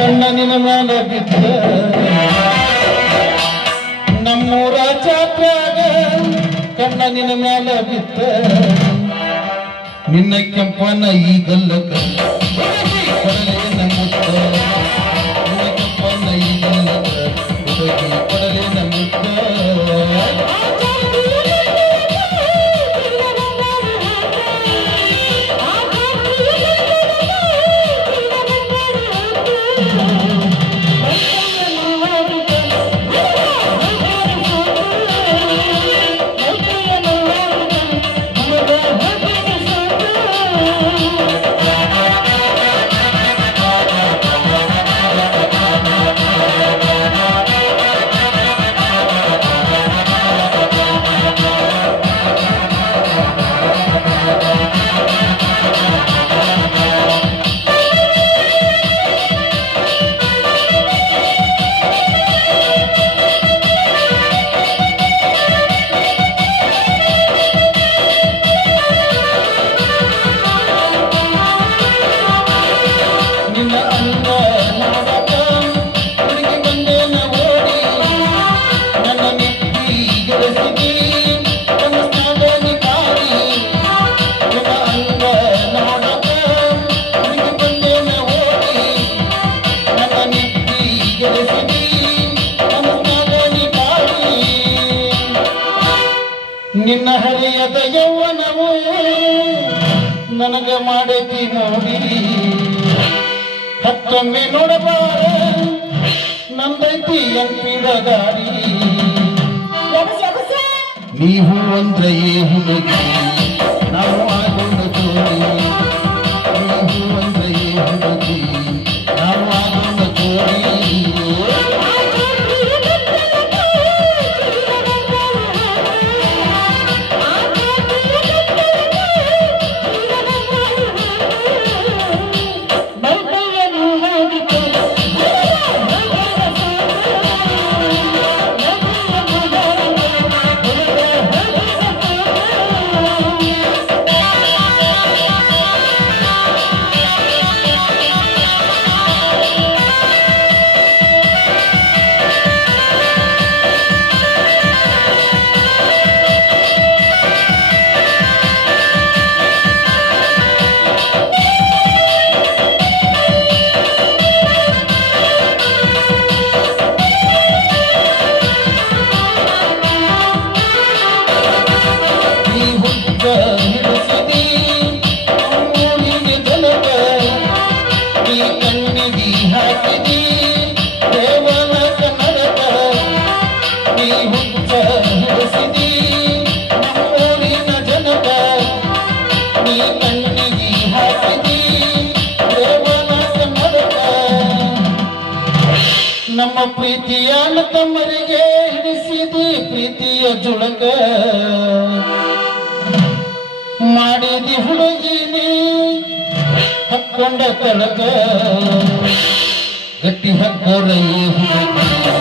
ಕಣ್ಣ ನಿನ್ನ ಮ್ಯಾಲ ಬಿದ್ದ ನಮ್ಮೂರ ಜಾತ್ಯಾಗ ಕಣ್ಣ ನಿನ್ನ ಮ್ಯಾಲ ಬಿದ್ದ ನಿನ್ನ ಕೆಂಪನ ಈಗಲ್ಲಕ ಕೊಡಲೇನ ಮುತ್ತ ನಿನ್ನ ಕೆಂಪನ ಈಗಲ್ಲಕ ಕೊಡಲೇನ ಮುತ್ತ ನಿನ್ನ ಹರಿಯದ ಯೌವನವು ನನಗ ಮಾಡೈತಿ ನೋಡಿ ಹತ್ತೊಮ್ಮೆ ನೋಡಬಾರ ನಂದೈತಿ ಎಂಪಿದ ದಾರಿ ನೀವು ಅಂದ್ರೆ ಹುಡುಗಿ ನಾವು ಆಗೋಣ ಜೋಡಿ ನೀವು ಅಂದ್ರೆ ಹುಡುಗಿ ನಾವು ಆಗೋಣ ಜೋಡಿ ನಮ್ಮ ಪ್ರೀತಿಯ ತಮ್ಮರಿಗೆ ಹಿಡಿಸಿದಿ ಪ್ರೀತಿಯ ಜುಳಕ ಮಾಡಿದಿ ಹುಡುಗಿನಿ ಹಕ್ಕೊಂಡ ತಳಕ ಗಟ್ಟಿ ಹಕ್ಕೋರ ಹುಡುಗಿ